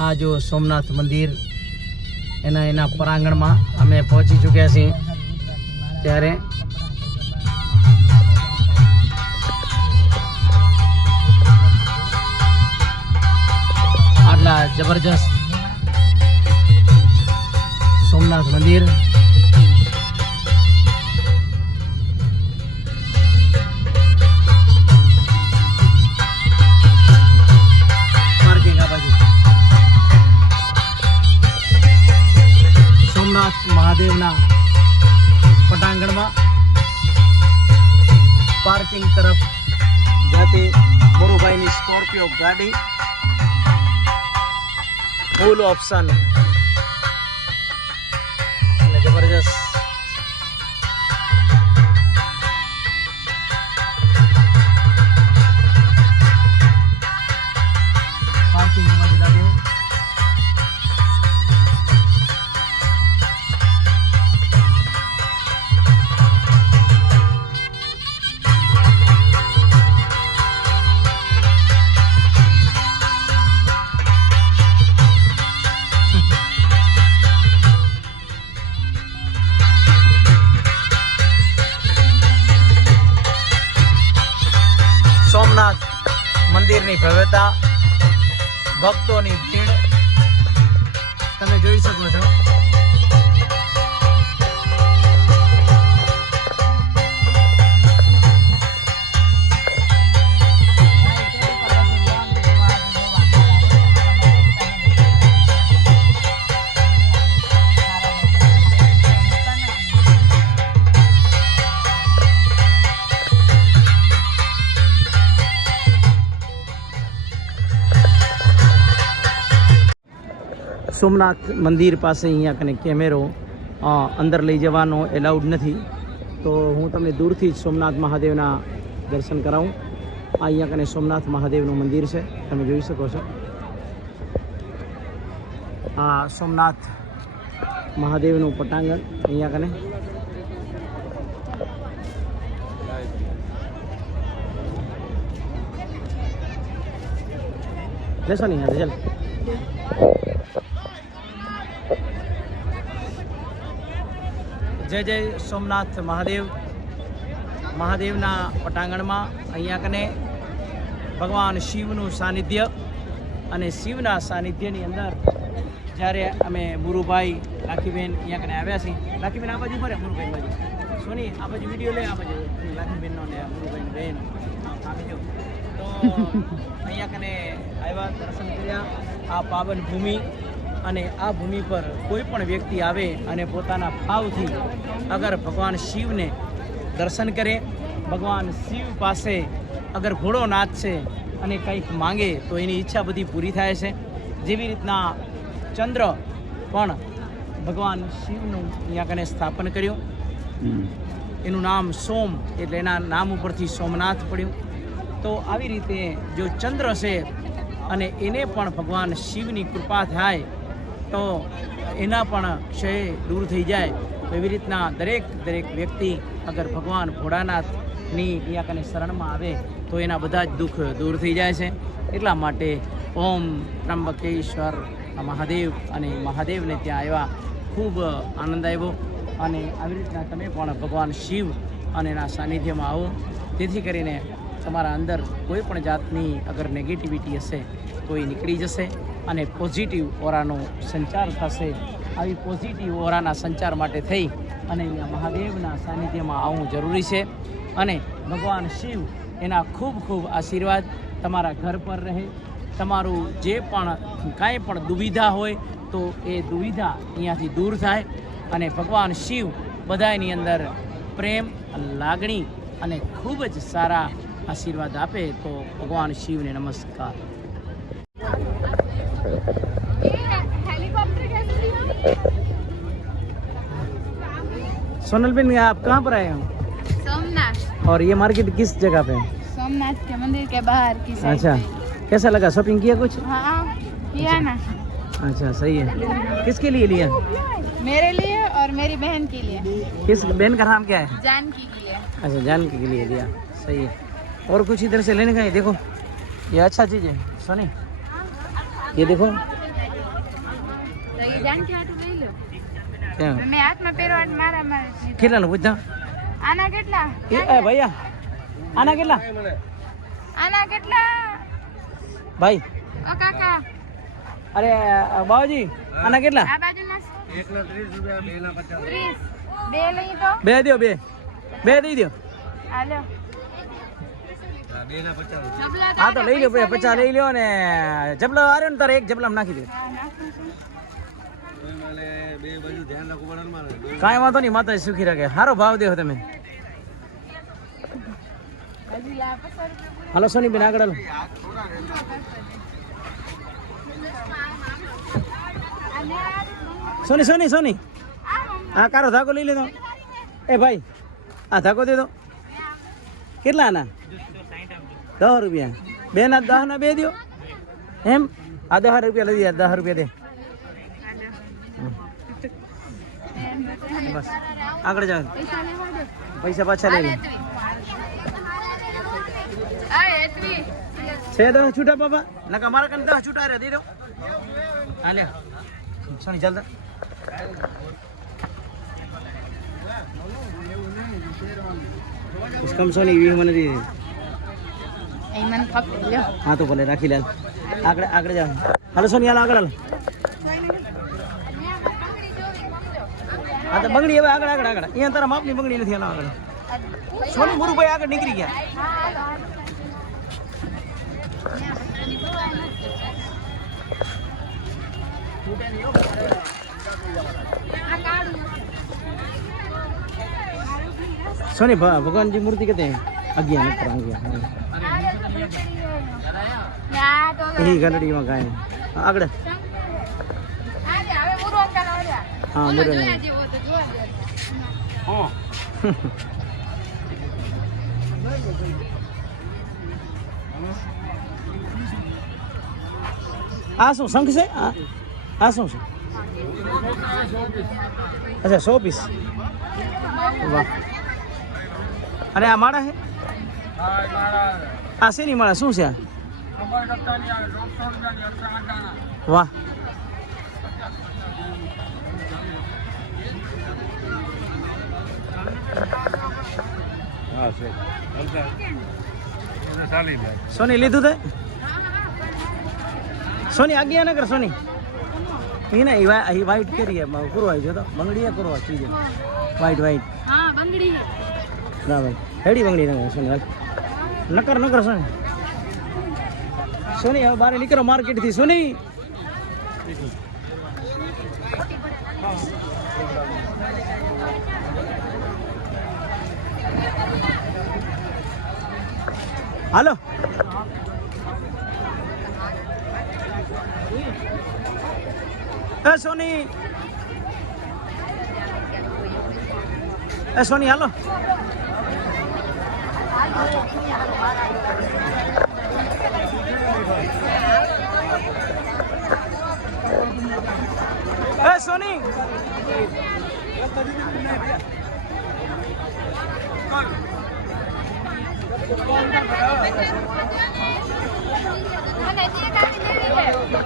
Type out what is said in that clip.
આ જો સોમનાથ મંદિર એના પરાંગણમાં અમે પહોંચી ચૂક્યા છીએ. ત્યારે આટલા જબરજસ્ત સોમનાથ મંદિર સોમનાથ મહાદેવના પટાંગણમાં પાર્કિંગ તરફ જતી મોરુભાઈની સ્કોર્પિયો ગાડી ફૂલ ઓપ્શન અને જબરજસ્ત પાર્કિંગ લાગે. સોમનાથ મંદિરની ભવ્યતા, ભક્તોની ભીડ તમે જોઈ શકો છો. સોમનાથ મંદિર પાસે અહીંયા કને કેમેરો અંદર લઈ જવાનો એલાઉડ નથી, તો હું તમને દૂરથી જ સોમનાથ મહાદેવના દર્શન કરાવું. આ અહીંયા કને સોમનાથ મહાદેવનું મંદિર છે, તમે જોઈ શકો છો. આ સોમનાથ મહાદેવનું પટાંગણ અહીંયા કને જશો નહીં ચાલ. જય જય સોમનાથ મહાદેવ. મહાદેવના પટાંગણમાં અહીંયા કને ભગવાન શિવનું સાનિધ્ય અને શિવના સાનિધ્યની અંદર જ્યારે અમે મુરુભાઈ લાખીબેન અહીંયા કને આવ્યા છીએ. લાખીબેન આ બાજુ ફરે, મુરુભાઈ બાજુ સોની આ બાજુ વિડીયો લે, આ બાજુ લાખીબેનનો ને મુરુભાઈનો બેન આપજો. તો અહીંયા કને આવ્યા, દર્શન કર્યા. આ પાવન ભૂમિ અને આ ભૂમિ પર કોઈ પણ વ્યક્તિ આવે અને પોતાના ભાવથી અગર ભગવાન શિવને દર્શન કરે, ભગવાન શિવ પાસે અગર ઘોડો નાચશે અને કંઈક માંગે તો એની ઈચ્છા બધી પૂરી થાય છે. જેવી રીતના ચંદ્ર પણ ભગવાન શિવનું અહીંયા કને સ્થાપન કર્યું. એનું નામ સોમ એટલે એના નામ ઉપરથી સોમનાથ પડ્યું. તો આવી રીતે જો ચંદ્ર છે અને એને પણ ભગવાન શિવની કૃપા થાય તો એના પણ ક્ષય દૂર થઈ જાય. તો એવી રીતના દરેક વ્યક્તિ અગર ભગવાન ભોળાનાથની અહીંયા કને શરણમાં આવે તો એના બધા જ દુઃખ દૂર થઈ જાય છે. એટલા માટે ઓમ ત્રંબકેશ્વર મહાદેવ અને મહાદેવને ત્યાં આવ્યા, ખૂબ આનંદ આવ્યો. અને આવી રીતના તમે પણ ભગવાન શિવ અને એના સાનિધ્યમાં આવો, જેથી કરીને તમારા અંદર કોઈ પણ જાતની અગર નેગેટિવિટી હશે તો એ નીકળી જશે અને પોઝિટિવ ઓરાનો સંચાર થશે. આવી પોઝિટિવ ઓરાના સંચાર માટે થઈ અને અહીંયા મહાદેવના સાનિધ્યમાં આવવું જરૂરી છે. અને ભગવાન શિવ એના ખૂબ ખૂબ આશીર્વાદ તમારા ઘર પર રહે. તમારું જે પણ કાંઈ પણ દુવિધા હોય તો એ દુવિધા અહીંયાથી દૂર થાય અને ભગવાન શિવ બધાની અંદર પ્રેમ, લાગણી અને ખૂબ જ સારા આશીર્વાદ આપે. તો ભગવાન શિવને નમસ્કાર. सोनल बेन, आप कहाँ पर आए हो? सोमनाथ। और ये मार्केट किस जगह पे है? सोमनाथ के मंदिर के बाहर की साइड। अच्छा, कैसा लगा? शॉपिंग किया कुछ? हाँ किया ना। अच्छा, सही है. किसके लिए लिया? मेरे लिए और मेरी बहन के लिए। किस बहन का नाम क्या है? जानकी के लिए। अच्छा, जानकी के लिए लिया, सही है. और कुछ इधर से लेने का है? देखो ये अच्छा चीज़ है सोनी, ये देखो તો એ જાનકી હાટું લઈ લો ક્યાં મેં હાથમાં પહેરવા મારા મારે કેટલાનું પૂછતા આના કેટલા એ ભૈયા આના કેટલા આના કેટલા ભાઈ ઓ કાકા અરે બાબુજી આના કેટલા આ બાજુના 1 ના 30 રૂપિયા 2 ના 50 30 બે લઈ તો બે દો બે દઈ દો હાલો 2 ના 50 જબલા હા તો લઈ લો 50 લઈ લ્યો ને જબલા આરે ને તારે એક જબલામાં નાખી દે હા નાખું છું કોઈ માલે બે બાજુ ધ્યાન રાખવું પડે ને મારે કાંઈ વાંધો નહીં માતા સુખી રાખે સારો ભાવ દેવો તમે હજી લા 50 રૂપિયા હાલો સોની બેન આગળ હાલો સોની સોની સોની આ કારો ધાકો લઈ લેતો એ ભાઈ આ ધાકો દે દો કેટલા આના 10 રૂપિયા બે ના 10 ના બે દો એમ આ 10 રૂપિયા લઈ દે 10 રૂપિયા દે બસ આગળ જાઓ પૈસા લેવા દે પૈસા પાછા લઈ લે આ એતરી છે 10 છૂટા બાબા નકા મારા કને 10 છૂટા રે દે દો આ લે સોની ચાલતા કમ સોની વી મને દી એ મને ખપે લ્યો હા તો ભલે રાખી લે આગળ આગળ જાઓ હાલો સોની હાલો આગળ હાલો હા તો બંગડી હવે આગળ આગળ આગળ અહીંયા તારા માપની બંગડી નથી હાલો આગળ સોની મુરુભાઈ આગળ નીકળી ગયા सोनी भगवान जी मूर्ति कहते हैं अज्ञान यही गलड़ी में गाय आगड़ हाँ मुरे आ शू शंख से आ शू से अच्छा 100 पीस वाह अरे आ माड़ा है आ सेनी माड़ा शू से वाह सोनी लीधु थे सोनी आज्ञा न कर सोनी ये ना ये वाइट करी है कुरवाई जो तो बंगड़ी है कुरवा चीज है वाइट वाइट हां बंगड़ी ना भाई हेडी बंगड़ी ना सोनी नकर नकर सोनी सोनी अब बाहर निकलो मार्केट थी सोनी हेलो ए सोनी हेलो ए सोनी અને જે કાઢી લેવી છે